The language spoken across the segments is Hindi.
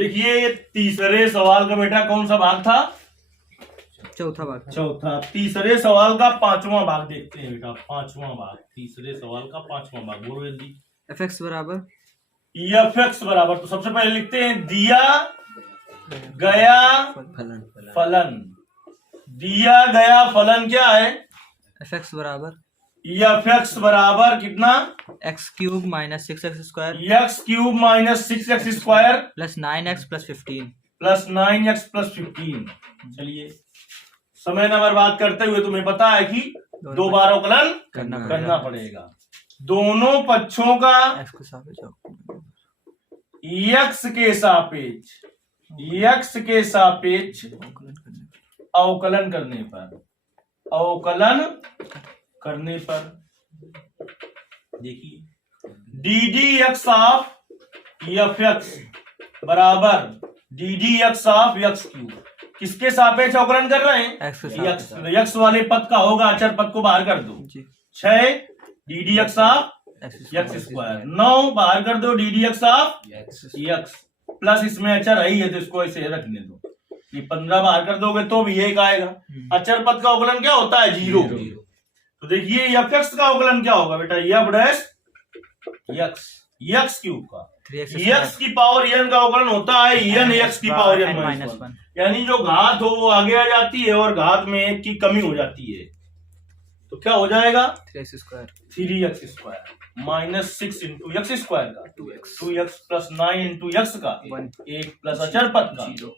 देखिए ये तीसरे सवाल का बेटा कौन सा भाग था? चौथा भाग। चौथा। तीसरे सवाल का पांचवा भाग देखते हैं बेटा। पांचवा भाग, तीसरे सवाल का पांचवा भाग, बोलो जल्दी। fx बराबर fx बराबर, तो सबसे पहले लिखते हैं दिया गया फलन। दिया गया फलन क्या है? fx बराबर fx बराबर कितना? x cube minus 6x square x cube minus 6x square plus 9x plus 15 plus 9x plus 15। चलिए समय न बर्बाद करते हुए तुम्हें पता है कि दो बार अवकलन करना पड़ेगा। दोनों पक्षों का x के सापेक्ष x के सापेक्ष अवकलन करने पर देखिए D D X of F X बराबर D D X of X cube. किसके सापेक्ष अवकलन कर रहे हैं? एक्स वाले पद का होगा, अचर पद को बाहर कर दो। 6 D D X of x square, 9 बाहर कर दो D D X of x plus इसमें अचर है ही है तो इसको ऐसे रखने दो। ये 15 बाहर कर दोगे तो भी एक आएगा। अचर पद का अवकलन क्या होता है? 0। तो देखिए एफ एक्स का अवकलन क्या होगा बेटा? एफ डैश एक्स क्यूब का एक्स की पावर एन का अवकलन होता है एन एक्स की पावर एन माइनस 1। यानी जो घात हो वो आगे आ जाती है और घात में एक की कमी हो जाती है। तो क्या हो जाएगा? 3x square minus 6 into x square का 2x प्लस 9 इंटू एक्स का 1 प्लस अचर पद का 0।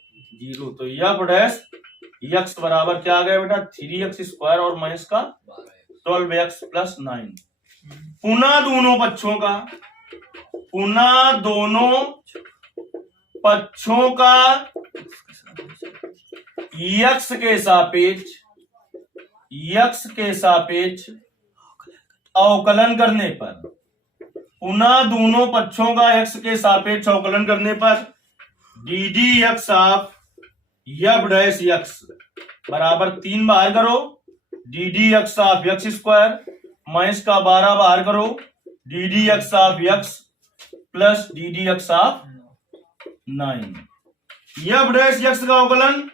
तो एफ डैश एक्स बराबर क्या आ गया बेटा? 3x स्क्वायर और माइनस का 12x प्लस 9। पुनः दोनों पक्षों का x के सापेक्ष अवकलन करने पर, पुनः दोनों पक्षों का x के सापेक्ष अवकलन करने पर D D X of F dash x बराबर 3 बाहर करो D D X of x square minus का 12 बाहर करो D D X of x plus D D X of 9। F dash x का अवकलन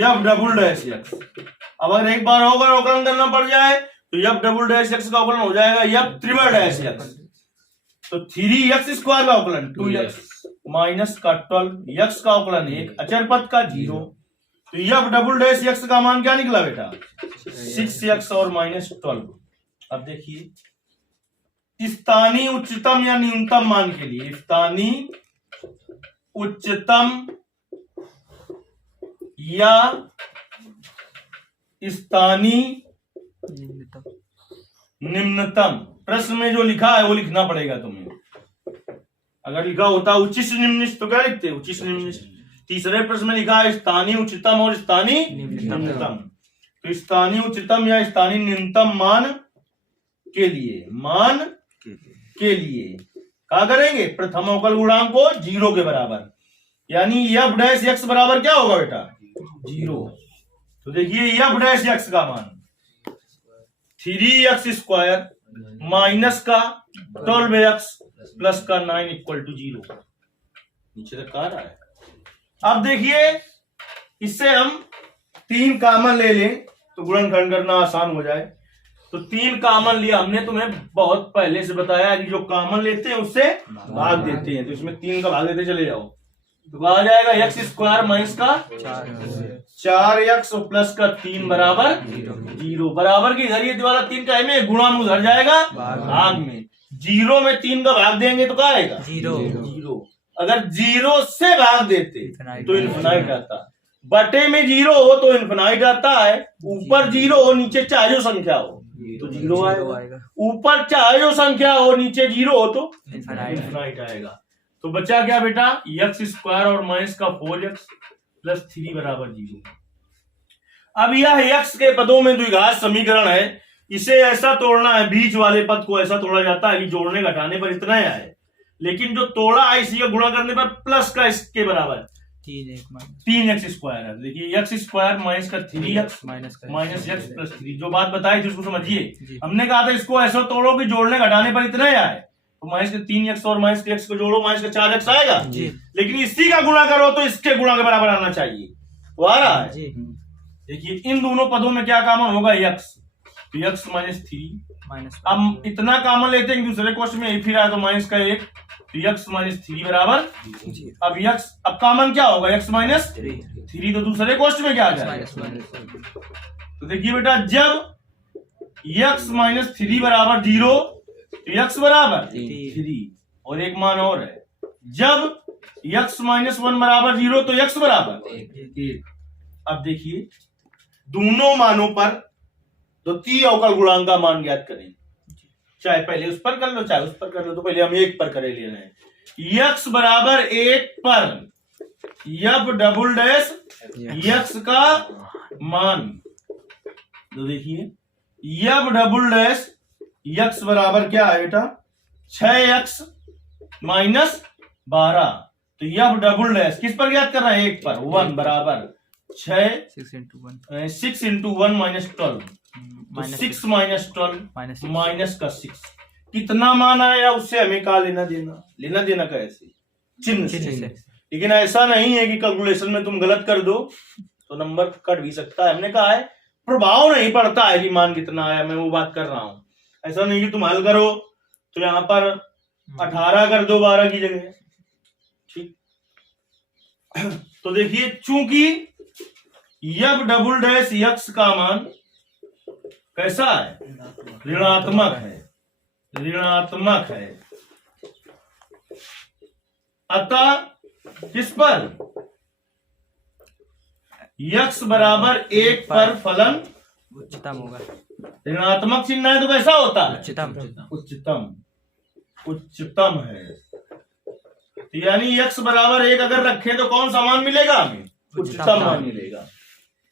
एफ डबल डैश एक्स। अब अगर एक बार होकर अवकलन करना पड़ जाए तो एफ डबल डैश एक्स का अवकलन हो जाएगा एफ ट्रिपल डैश एक्स। तो 3x स्क्वायर का अवकलन 2x माइनस का 12 x का अवकलन 1 अचर पद का 0। तो एफ डबल डैश एक्स का मान क्या निकला बेटा? 6x और माइनस 12। अब देखिए स्थानीय उच्चतम या न्यूनतम मान के लिए स्थानीय उच्चतम या स्थानीय निम्नतम, प्रश्न में जो लिखा है वो लिखना पड़ेगा तुम्हें। अगर लिखा होता उच्चिष्ट निम्निष्ट तो क्या लिखते? उच्चिष्ट निम्निष्ट। तीसरे प्रश्न में लिखा है स्थानीय उच्चतम और स्थानीय निम्नतम। तो स्थानीय उच्चतम या स्थानीय निम्नतम मान के लिए क्या करेंगे? प्रथम अवकल गुणांक को 0 के बराबर, यानी एफ डैश एक्स बराबर क्या होगा बेटा? 0। तो देखिए एफ डैश एक्स का मान 3x स्क्वायर माइनस का 12x प्लस का 9 इक्वल टू 0। नीचे तक आ रहा है। अब देखिए इससे हम 3 कॉमन ले लें तो गुणनखंड करना आसान हो जाए। तो 3 कॉमन लिया हमने, तुम्हें बहुत पहले से बताया कि जो कॉमन लेते हैं उससे भाग देते हैं। तो इसमें 3 का भाग देते चले जाओ तो आ जाएगा एक्स स्क्वायर माइनस का 4x और प्लस का 3 बराबर 0। बराबर की इधर ये वाला 3 का में गुणा में उधर जाएगा भाग में। 0 में 3 का भाग देंगे तो क्या आएगा? 0। अगर 0 से भाग देते तो इन्फिनाइट आता, बटे में 0 हो तो इन्फिनाइट आता है। ऊपर 0 हो नीचे चाहे जो संख्या हो तो 0 आएगा। ऊपर चाहे जो संख्या हो नीचे 0 हो तो इन्फिनाइट आएगा। तो बचा क्या बेटा? एक्स स्क्वायर और माइनस का 4x प्लस 3 बराबर 0। अब यह x के पदों में द्विघात समीकरण है। इसे ऐसा तोड़ना है, बीच वाले पद को ऐसा तोड़ा जाता है कि जोड़ने घटाने पर इतना ही आए, लेकिन जो तोड़ा है इसी का गुणा करने पर प्लस का इसके बराबर 3x स्क्वायर है। देखिए एक्स स्क्वायर माइनस का 3x माइनस एक्स प्लस 3। जो बात बताई थी उसको समझिए। हमने कहा था इसको ऐसा तोड़ो कि जोड़ने घटाने पर इतना ही आए, तो माइनस के 3x और माइनस के x को जोड़ो, माइनस का 4x आएगा जी लेकिन इसी का गुणा करो तो इसके गुणा के बराबर आना चाहिए, वो आ रहा है। जी देखिए इन दोनों पदों में क्या कॉमन होगा, x, तो x माइनस 3। माइनस अब इतना कॉमन लेते हैं दूसरे क्वेश्चन में फिर आया तो माइनस का 1, तो x माइनस 3 बराबर, जी अब x अब कॉमन क्या होगा, x माइनस 3 3, तो दूसरे क्वेश्चन में क्या आ जाएगा, माइनस माइनस तो देखिए बेटा जब x माइनस 3 बराबर 0 तो x बराबर 3, और एक मान और है, जब x माइनस 1 बराबर 0 तो x बराबर 1। अब देखिए दोनों मानों पर द्वितीय अवकल गुणांक का मान ज्ञात करें, चाहे पहले उस पर कर लो चाहे उस पर कर लो, तो पहले हम एक पर करे ले रहे हैं। x बराबर 1 पर f डबल डैश x का मान, तो देखिए f डबल डैश x बराबर क्या है बेटा 6x माइनस 12, तो f डबल डैश किस पर ज्ञात कर रहे हैं, 1 पर, 1 बराबर 6 इंटू 1 माइनस 12, तो 6 माइनस 12 माइनस का 6, कितना मान आया उससे हमें क्या लेना देना, लेना देना कैसे, चिन्ह से। लेकिन ऐसा नहीं है कि कैलकुलेशन में तुम गलत कर दो तो नंबर कट भी सकता है, हमने कहा है प्रभाव नहीं पड़ता है कि मान कितना आया, मैं वो बात कर रहा हूं। ऐसा नहीं कि तुम हल करो तो यहां पर 18 कर दो 12 की जगह, ठीक। तो देखिए चूंकि f डबल डैश x का मान कैसा है, ऋणात्मक है, ऋणात्मक है, अतः किस पर, x बराबर 1 पर फलन उच्चतम होगा, ऋणात्मक चिन्ह है तो कैसा होता है, उच्चतम उच्चतम, उच्चतम है। तो यानी x बराबर 1 अगर रखें तो कौन सा मान मिलेगा हमें, उच्चतम मान मिलेगा।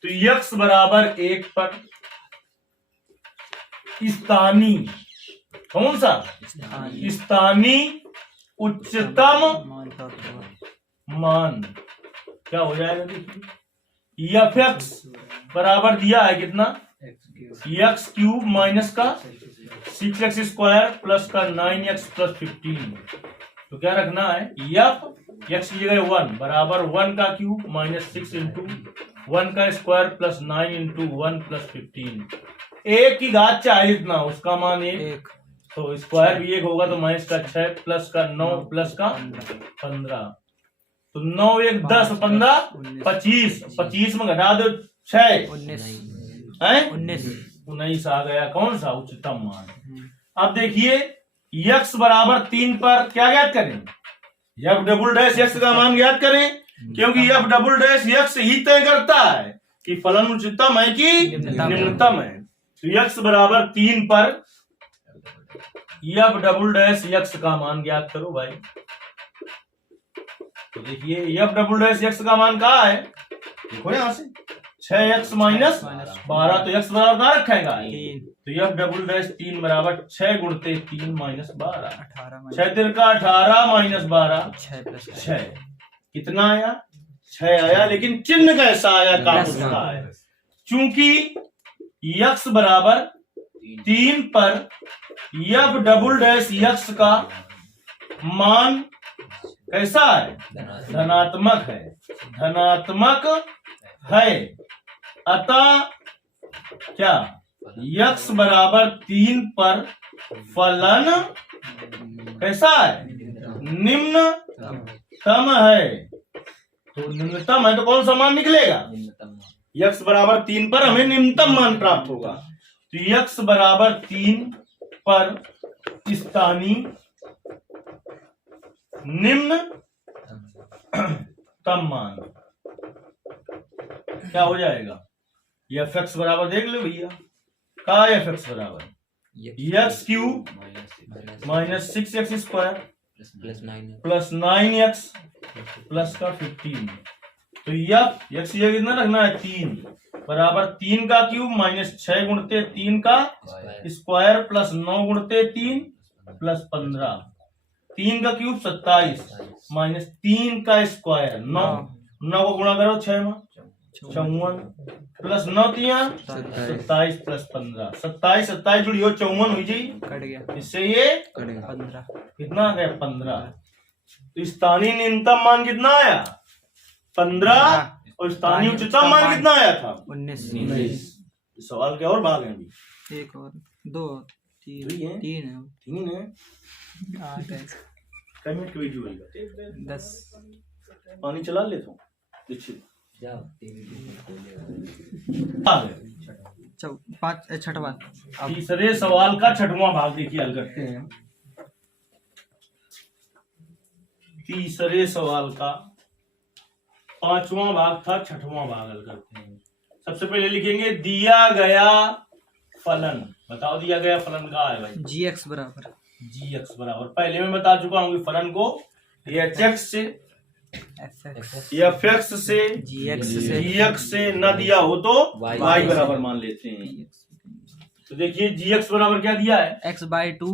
तो x बराबर 1 पर स्थानीय, कौन सा स्थानीय उच्चतम मान क्या हो जाएगा, देखिए f(x) बराबर दिया है कितना, x क्यूब माइनस का 6x स्क्वायर प्लस का 9x प्लस 15, तो क्या रखना है, x की जगह 1 बराबर 1 का क्यूब माइनस 6 इंटू 1 का स्क्वायर प्लस 9 इंटू 1 प्लस 15, 1 की घात 40 ना उसका मान 1, तो स्क्वायर भी 1 होगा तो माइनस का 6 प्लस का 9 प्लस का 15, तो 9 1 10 15 25, 25 में घटा दो 6 19 आ गया कौन सा, उच्चतम मान। अब देखिए x बराबर 3 पर क्या ज्ञात करें, f डबल डैश x का मान ज्ञात करें, क्योंकि f डबल डैश x ही तय करता है कि फलन उच्चतम है कि निम्नतम है। तो x बराबर 3 पर f डबल डैश x का मान ज्ञात करो भाई। तो देखिए f डबल डैश x का मान कहाँ है, देखो यहां से 6x माइनस 12, तो x बराबर कहाँ रखेगा, तो f डबल डैश 3 बराबर 6 गुणते 3 माइनस 12, 6 3 का 18 माइनस 12 6, कितना आया 6 आया, लेकिन चिन्ह कैसा आया, काम उसका है। चूंकि x बराबर 3 पर f डबल डैश x का मान कैसा है, धनात्मक है, धनात्मक है, अतः क्या x बराबर 3 पर फलन कैसा है, निम्नतम है। तो निम्नतम है तो कौन सा मान निकलेगा, x बराबर 3 पर हमें निम्नतम मान प्राप्त होगा। तो x बराबर 3 पर स्थानीय निम्नतम मान क्या हो जाएगा, f(x) बराबर देख लो भैया, का f(x) बराबर x cube minus 6x square plus 9x plus का 15, तो x ये कितना रखना है 3 बराबर 3 का क्यूब माइनस 6 गुणते 3 का स्क्वायर प्लस 9 गुणते 3 प्लस 15, 3 का क्यूब 27 माइनस 3 का स्क्वायर 9 को गुणा करो 6 में 54 प्लस 9 तिया 27 प्लस 15 27 जुड़ी हो 54 हुई जी, कट गया इससे ये 15 कितना आ गया 15। तो स्थानीय न्यूनतम मान कितना आया 15 और स्थानीय उच्चतम मान कितना आया था 19। सवाल क्या और भाग है अभी एक और दो तीन दो ही हैं? तीन है तीन है 8 है कई मिनट की वीडियो होगा 10 पानी चला लेता हूँ पीछे पाँच छठवां अब तीसरे सवाल का छठवां भाग देखिए हल करते हैं। तीसरे सवाल का पांचवा भाग था, छठवां भाग हल करते हैं। सबसे पहले लिखेंगे दिया गया फलन, बताओ दिया गया फलन का है भाई gx बराबर gx बराबर, पहले मैं बता चुका हूँ कि फलन को hx से fx से gx से न दिया हो तो y बराबर मान लेते हैं। तो देखिए gx बराबर क्या दिया है x/2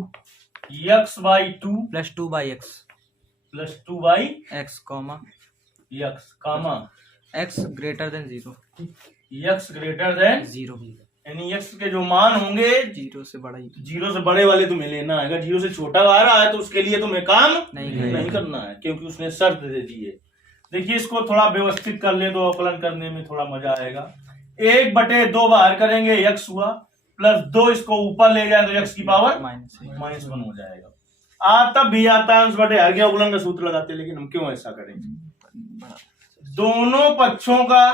x/2 plus 2/x plus 2/x comma comma x greater than 0 x greater than 0 यानी x के जो मान होंगे 0 से बड़ा ही जीरो से बड़े वाले तुम्हें लेना है। अगर जीरो से छोटा आ रहा है तो उसके लिए तुम्हें काम नहीं करना है, क्योंकि उसने शर्त दे दी है। देखिए इसको थोड़ा व्यवस्थित कर ले तो अवकलन करने में थोड़ा मजा आएगा। 1/2 बाहर करेंगे x हुआ, प्लस 2 इसको ऊपर ले जाए तो x की पावर -1 हो जाएगा। तब भी आता अंश बटे हर गया अवकलन का सूत्र लगाते, लेकिन हम क्यों ऐसा करेंगे। दोनों पक्षों का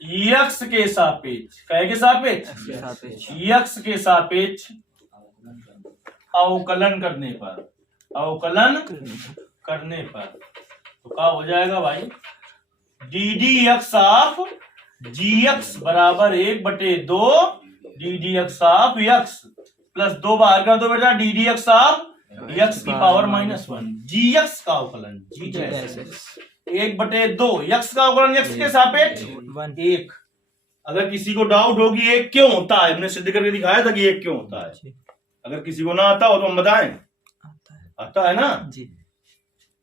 x के सापेक्ष, काय के सापेक्ष x के सापेक्ष अवकलन करने पर तो क्या हो जाएगा भाई ddx ऑफ gx बराबर 1/2 ddx ऑफ x प्लस 2 बाहर कर दो बेटा ddx ऑफ x की पावर -1 gx का अवकलन g 1/2 x का अवकलन x के सापेक्ष 1। अगर किसी को डाउट हो कि एक क्यों होता है, हमने सिद्ध करके दिखाया था कि एक क्यों होता है। अगर किसी को ना आता हो तो हम बताएं, आता है ना जी।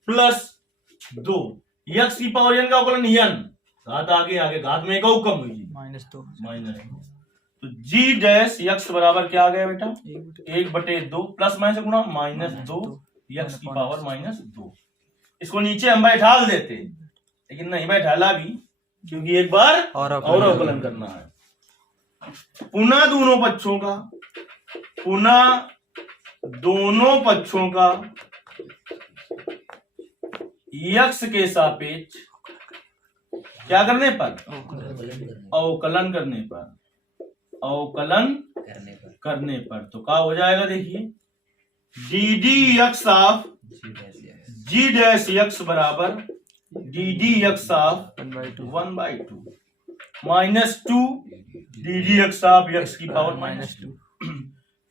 प्लस 2 x की पावर n का अवकलन n, घात आगे घात में एक और कम हुई -2 तो g डैश x बराबर क्या आ गया बेटा 1/2 प्लस माइनस गुणा -2 x की पावर -2। इसको नीचे हम बैठा देते, लेकिन नहीं बैठाला भी, क्योंकि एक बार और अवकलन करना है। पुनः दोनों पक्षों का x के सापेक्ष क्या करने पर अवकलन करने पर तो क्या हो जाएगा देखिए ddx of g dash x बराबर ddx of 1/2 -2 ddx of x की पावर -2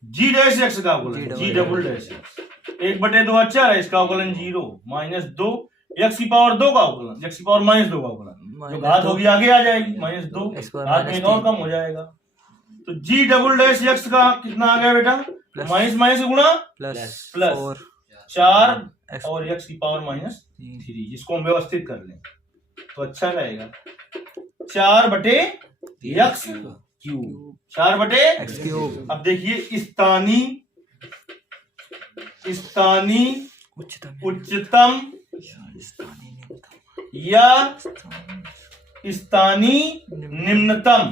g डैश x का अवकलन g डबल डैश x 1/2 अच्छा है, इसका अवकलन 0 -2 x की पावर 2 का अवकलन x की पावर -2 का अवकलन, जो घात होगी आगे आ जाएगी -2 घात में और कम हो जाएगा। तो g डबल डैश x का कितना आ गया बेटा माइनस गुणा प्लस 4 और x की पावर -3, जिसको हम व्यवस्थित कर लें तो अच्छा रहेगा 4/x क्यूब 4/x क्यूब। अब देखिए स्थानीय उच्चतम या स्थानीय निम्नतम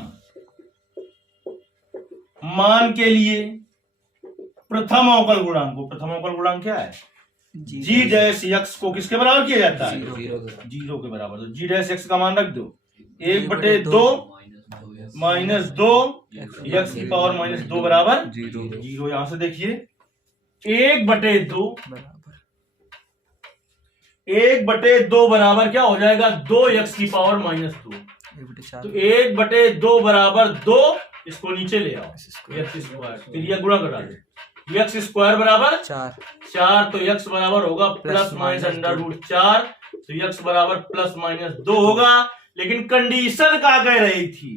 मान के लिए प्रथम अवकल गुणांक क्या है g डैश x को किसके बराबर किया जाता है 0 के बराबर। तो g डैश x का मान रख दो 1/2 -2 x की पावर -2 बराबर 0। यहां से देखिए 1/2 बराबर क्या हो जाएगा 2x की पावर -2। तो 1/2 बराबर 2, इसको नीचे ले आओ x स्क्वायर, फिर यह गुणा करा दे x स्क्वायर बराबर 4 तो x बराबर होगा प्लस माइनस √4, तो x बराबर प्लस -2 होगा। लेकिन कंडीशन क्या कह रही थी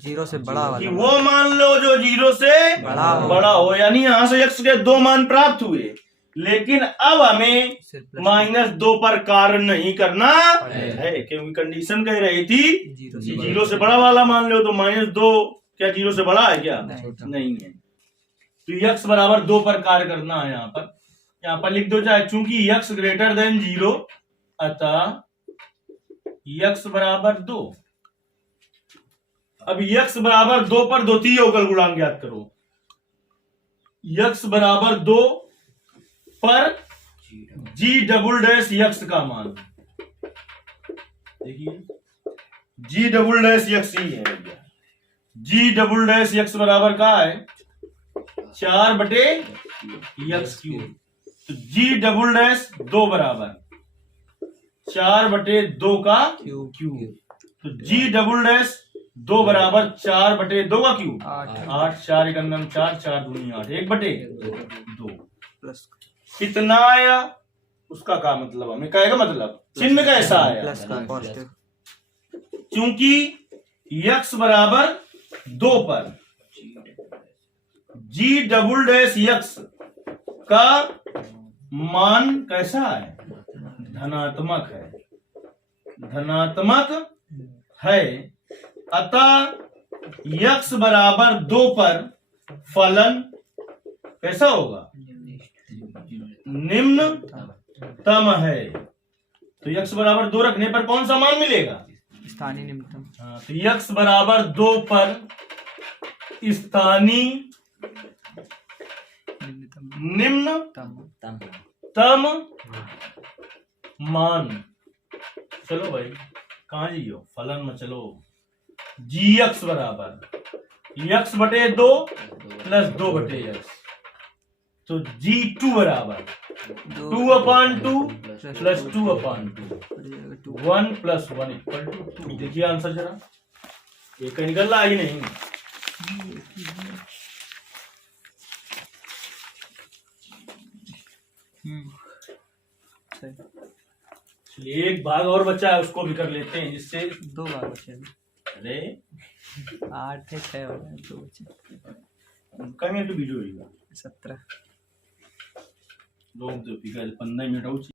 0 से बड़ा कि वो मान लो जो 0 से बड़ा हो, यानी यहां से x के 2 मान प्राप्त हुए, लेकिन अब हमें सिर्फ प्लस -2 पर कार्य नहीं करना पड़ेगा। है, क्योंकि कंडीशन कह रही थी जीरो कि से जीरो से बड़ा वाला मान लो, तो -2 क्या जीरो से बड़ा है क्या? नहीं। नहीं है। तो x बराबर 2 पर कार्य करना है। यहाँ पर लिख दो, चाहे चूंकि x ग्रेटर देन 0, अतः x बराबर 2। अब x बराबर 2 पर द्वितीय अवकल गुणांक ज्ञात करो। x बराबर 2 पर g डबल डैश x का मान देखिए, g डबल डैश x ही है भैया। g डबल डैश x बराबर का है 4 बटे x क्यूब। तो g डबल डैश 2 बराबर 4 बटे 2 का क्यूब। तो g डबल डैश 2 बराबर 4 बटे 2 का क्यूब 8। 4 एक अंदर 4, 4 दूनी 8, 1 बटे 2। प्लस कितना आया उसका क्या मतलब, हमें कहेगा मतलब चिन्ह कैसा आया? प्लस का पॉजिटिव। क्योंकि x बराबर 2 पर g डबल डैश x का मान कैसा है? धनात्मक है, धनात्मक है। अतः x बराबर 2 पर फलन कैसा होगा? निम्नतम है। तो x बराबर 2 रखने पर कौन सा मान मिलेगा? स्थानीय निम्नतम। हाँ, तो x बराबर 2 पर स्थानीय निम्नतम मान। चलो भाई कहाँ जियो फलन में, चलो gx बराबर x बटे 2 प्लस 2 बटे x। तो g2 बराबर 2/2 प्लस 2/2 1 प्लस 1 इक्वल टू 2। देखिए आंसर जरा, ये कहीं निकल रहा है ही नहीं। सही। चलिए एक भाग और बचा है, उसको भी कर लेते हैं, जिससे 2 बार बचे अभी। अरे 8 है 6 हो गए, 2 बचे। कहीं तो वीडियो 17 लोग जो 15 मिनट हो